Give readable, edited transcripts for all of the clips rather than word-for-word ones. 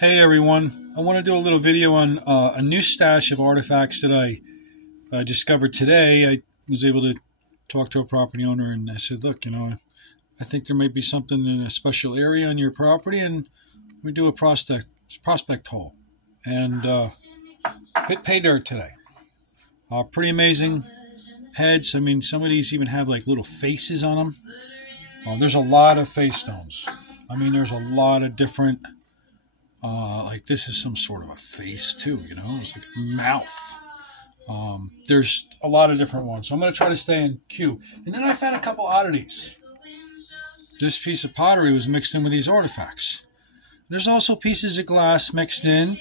Hey everyone, I want to do a little video on a new stash of artifacts that I discovered today. I was able to talk to a property owner and I said, look, I think there may be something in a special area on your property, and we do a prospect hole and hit pay dirt today. Pretty amazing heads. I mean, some of these even have like little faces on them. There's a lot of face stones. I mean, there's a lot of different like this is some sort of a face too, it's like a mouth. There's a lot of different ones, so I'm going to try to stay in queue. And then I found a couple oddities. This piece of pottery was mixed in with these artifacts. There's also pieces of glass mixed in,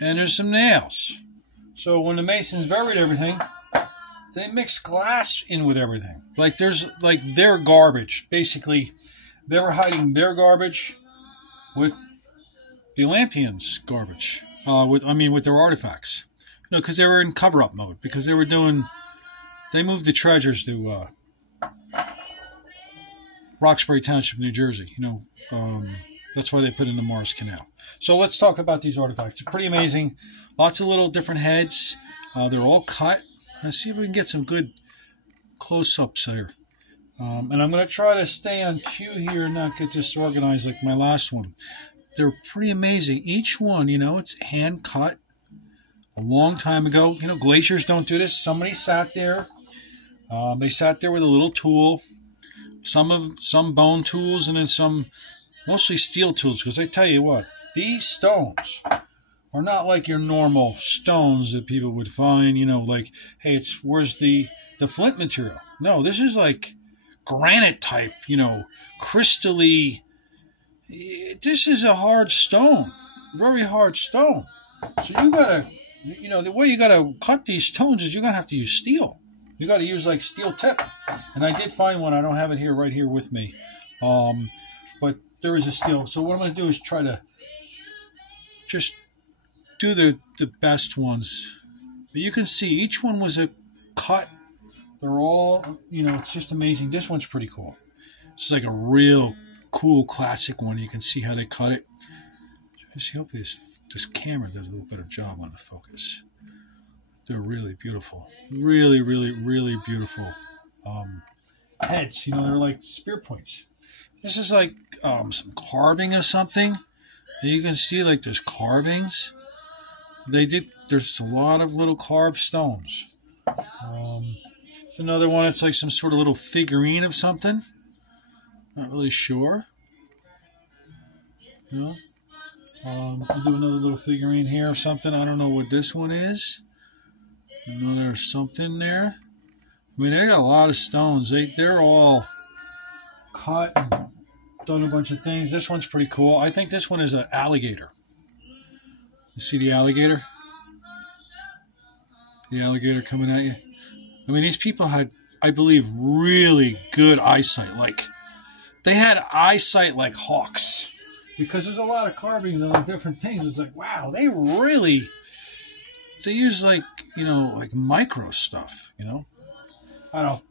and there's some nails. So when the masons buried everything, they mixed glass in with everything. Like there's like their garbage. Basically, they were hiding their garbage with the Atlanteans' garbage, with their artifacts, because they were in cover-up mode, because they moved the treasures to Roxbury Township, New Jersey. That's why they put in the Morris Canal. So let's talk about these artifacts. They're pretty amazing. Lots of little different heads. They're all cut. Let's see if we can get some good close-ups here. And I'm going to try to stay on cue here and not get disorganized like my last one. They're pretty amazing. Each one, it's hand cut a long time ago. Glaciers don't do this. Somebody sat there. They sat there with a little tool. Some bone tools, and then some mostly steel tools. Because I tell you what, these stones are not like your normal stones that people would find. Like, hey, where's the flint material? No, this is like granite type. Crystally. This is a hard stone, very hard stone. So you gotta, the way you gotta cut these stones is you're gonna have to use steel. You gotta use like steel tip. And I did find one. I don't have it here right here with me, but there is a steel. So what I'm gonna do is try to just do the best ones. But you can see each one was a cut. They're all, it's just amazing. This one's pretty cool. It's like a real cool classic one. You can see how they cut it. I hope this camera does a little better job on the focus. They're really beautiful. Really, really, really beautiful heads. They're like spear points. This is like some carving or something. And you can see like there's carvings. There's a lot of little carved stones. It's another one. It's like some sort of little figurine of something. Not really sure. I'll do another little figurine here or something. I don't know what this one is. Another something there. I mean, they got a lot of stones. They're all cut and done a bunch of things. This one's pretty cool. I think this one is an alligator. You see the alligator? The alligator coming at you. I mean, these people had, I believe, really good eyesight. Like, they had eyesight like hawks, because there's a lot of carvings on different things. It's like, wow, they use like, like micro stuff, I don't know.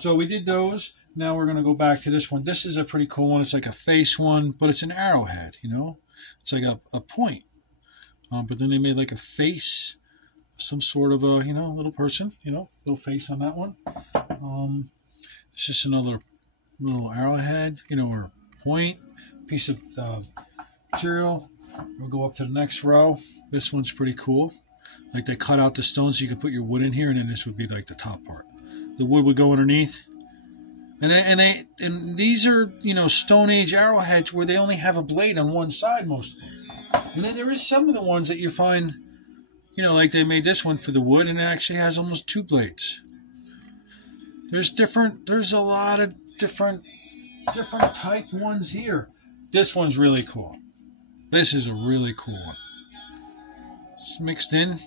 So we did those. Now we're going to go back to this one. This is a pretty cool one. It's like a face one, but it's an arrowhead, It's like a point. But then they made like a face, some sort of a, little person, little face on that one. It's just another little arrowhead, or point, piece of material. We'll go up to the next row. This one's pretty cool. Like they cut out the stones so you can put your wood in here, and then this would be like the top part. The wood would go underneath. And these are, Stone Age arrowheads where they only have a blade on one side most of them. And then there is some of the ones that you find, like they made this one for the wood, and it actually has almost two blades. There's a lot of different type ones here. This one's really cool. This is a really cool one. It's mixed in.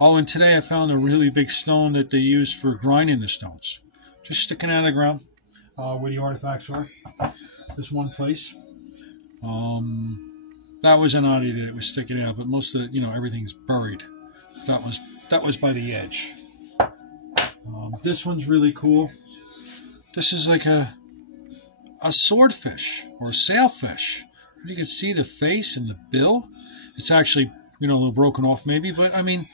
Oh, and today I found a really big stone that they use for grinding the stones. Just sticking out of the ground where the artifacts were. This one place. That was an oddity that was sticking out, but most of everything's buried. That was by the edge. This one's really cool. This is like a swordfish or a sailfish. You can see the face and the bill. It's actually, you know, a little broken off maybe, but I mean,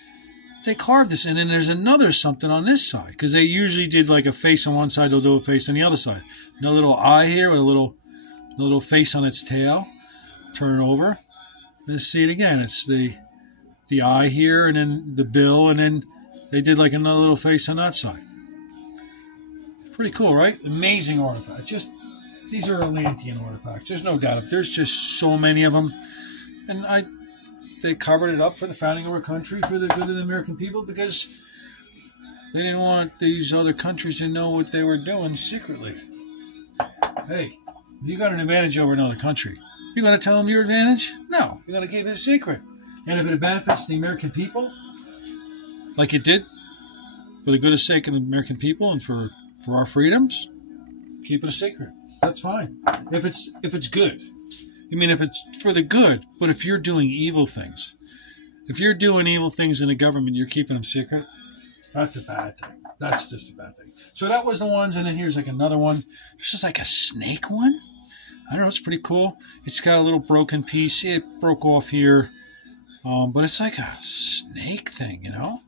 they carved this. And then there's another something on this side, because they usually did like a face on one side, they'll do a face on the other side. Another little eye here with a little face on its tail. Turn it over. Let's see it again. It's the eye here, and then the bill, and then they did like another little face on that side. Pretty cool, right? Amazing artifact. Just these are Atlantean artifacts. There's no doubt. There's just so many of them, and they covered it up for the founding of our country, for the good of the American people, because they didn't want these other countries to know what they were doing secretly. Hey, you got an advantage over another country. You going to tell them your advantage? No, you're going to keep it a secret. And if it benefits the American people, like it did, for the good of sake of the American people and for our freedoms, keep it a secret. That's fine. If it's good. I mean, if it's for the good, but if you're doing evil things, if you're doing evil things in the government, you're keeping them secret, that's a bad thing. That's just a bad thing. So that was the ones, and then here's like another one. There's just like a snake one. I don't know, it's pretty cool. It's got a little broken piece. It broke off here. But it's like a snake thing, you know?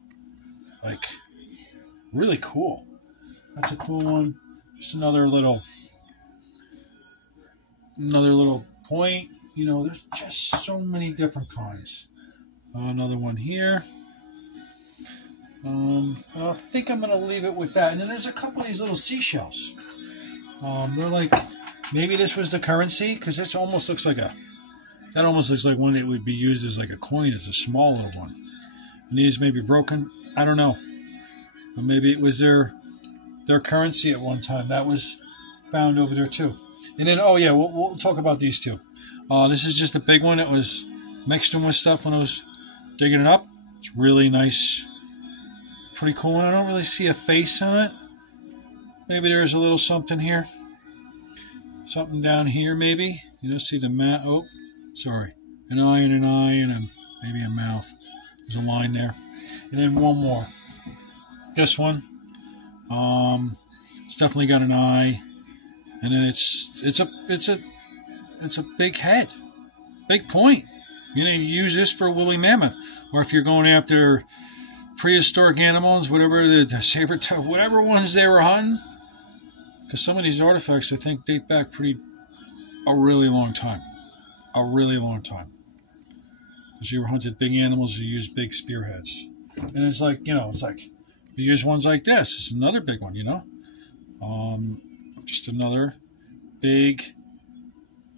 Like, really cool. That's a cool one. Just another little point. You know, there's just so many different kinds. Another one here. I think I'm going to leave it with that. And then there's a couple of these little seashells. They're like, maybe this was the currency, because it almost looks like that almost looks like one that would be used as like a coin. It's a small little one. And these may be broken. I don't know. Or maybe it was their currency at one time. That was found over there too. And then, oh yeah, we'll talk about these two. This is just a big one. It was mixed in with stuff when I was digging it up. It's really nice. Pretty cool one. I don't really see a face on it. Maybe there's a little something here. Something down here maybe. You don't see the mat. Oh, sorry. An eye and maybe a mouth. There's a line there. And then one more. This one. It's definitely got an eye. And then it's a big head. Big point. You know, you use this for woolly mammoth. Or if you're going after prehistoric animals, whatever, the saber-tooth, whatever ones they were hunting. Because some of these artifacts, I think, date back a really long time. A really long time. As you hunted big animals, you used big spearheads. And it's like, you know, it's like, you use ones like this. It's another big one, you know. Just another big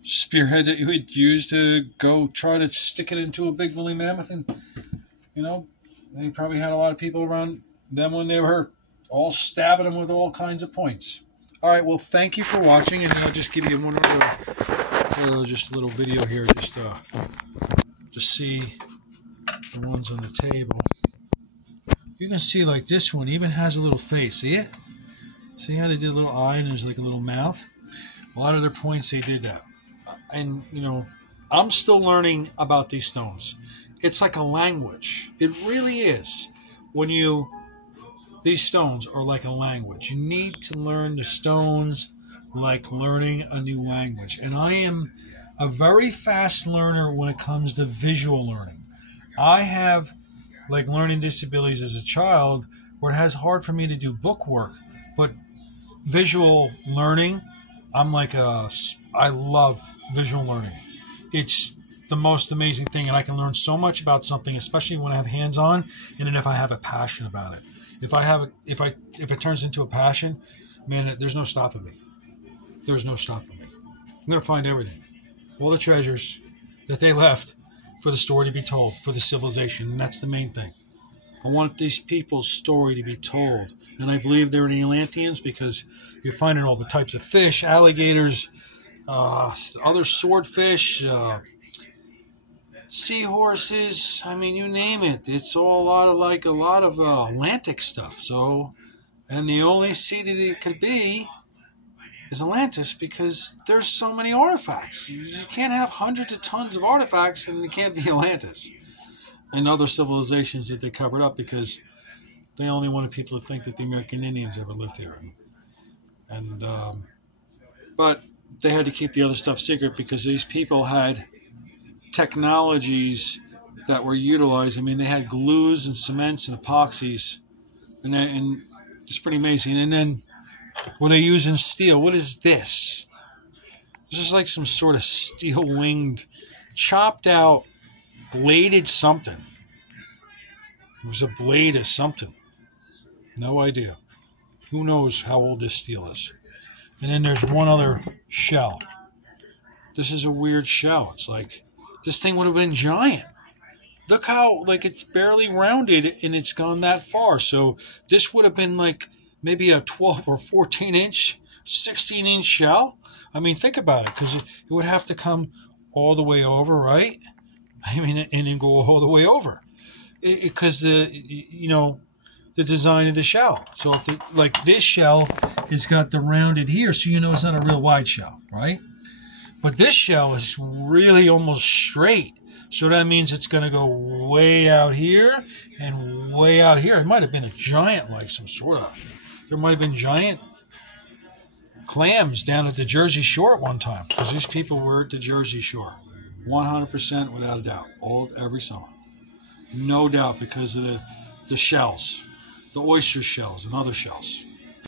spearhead that you would use to go try to stick it into a big woolly mammoth. And, you know, they probably had a lot of people around them when they were all stabbing them with all kinds of points. All right, well, thank you for watching, and I'll just give you one other, just a little video here, just see the ones on the table. You can see, like, this one even has a little face. See it? See how they did a little eye and there's like a little mouth? A lot of their points, they did that. And, you know, I'm still learning about these stones. It's like a language. It really is. These stones are like a language. You need to learn the stones like learning a new language. And I am a very fast learner when it comes to visual learning. I have like learning disabilities as a child where it has hard for me to do book work. But visual learning, I love visual learing. It's the most amazing thing, and I can learn so much about something, especially when I have hands-on, and then if I have a passion about it. If it turns into a passion, man, there's no stopping me. There's no stopping me. I'm gonna find everything, all the treasures that they left for the story to be told, for the civilization, and that's the main thing. I want these people's story to be told, and I believe they're the Atlanteans because you're finding all the types of fish, alligators, other swordfish, seahorses. I mean, you name it. It's all a lot of Atlantic stuff. So, and the only sea that it could be is Atlantis because there's so many artifacts. You can't have hundreds of tons of artifacts and it can't be Atlantis. And other civilizations that they covered up because they only wanted people to think that the American Indians ever lived here. But they had to keep the other stuff secret because these people had technologies that were utilized. I mean, they had glues and cements and epoxies, and it's pretty amazing. And then what they use in steel, what is this? This is like some sort of steel-winged, chopped out, bladed something. It was a blade of something. No idea. Who knows how old this steel is? And then there's one other shell. This is a weird shell. It's like, this thing would have been giant. Look how, like, it's barely rounded and it's gone that far. So this would have been like maybe a 12 or 14 inch, 16 inch shell. I mean, think about it, because it would have to come all the way over, right? I mean, and then go all the way over. Because the design of the shell. So if like this shell has got the rounded here, so you know it's not a real wide shell, right? But this shell is really almost straight. So that means it's going to go way out here and way out here. It might have been a giant, like some sort of, there might have been giant clams down at the Jersey Shore at one time, because these people were at the Jersey Shore. 100% without a doubt. Every summer. No doubt, because of the shells, the oyster shells and other shells.